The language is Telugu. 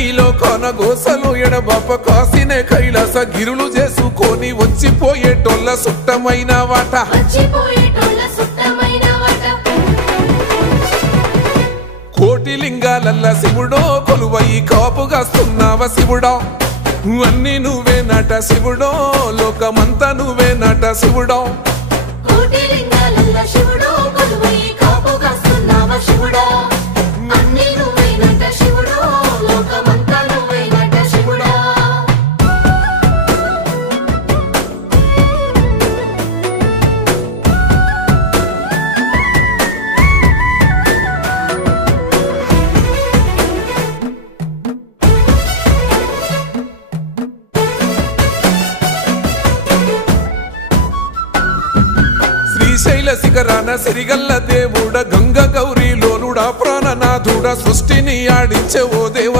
కొనగోసలు ఎడబాప కాసినే కైలాస గిరులు చేసుకొని వచ్చిపోయేటోళ్ళ సుట్టమైన వాట కోటి లింగాలల్ల శివుడో కొలువయి కాపుగాస్తున్నావ శివుడా అన్ని నువ్వే నట శివుడో లోకమంతా నువ్వే నట శివుడో శ్రీశైల శిఖరాన సిరిగల్ల దేవుడ గంగ గౌరీ లోలుడా ప్రాణనాథుడ సృష్టిని ఆడించే ఓ దేవ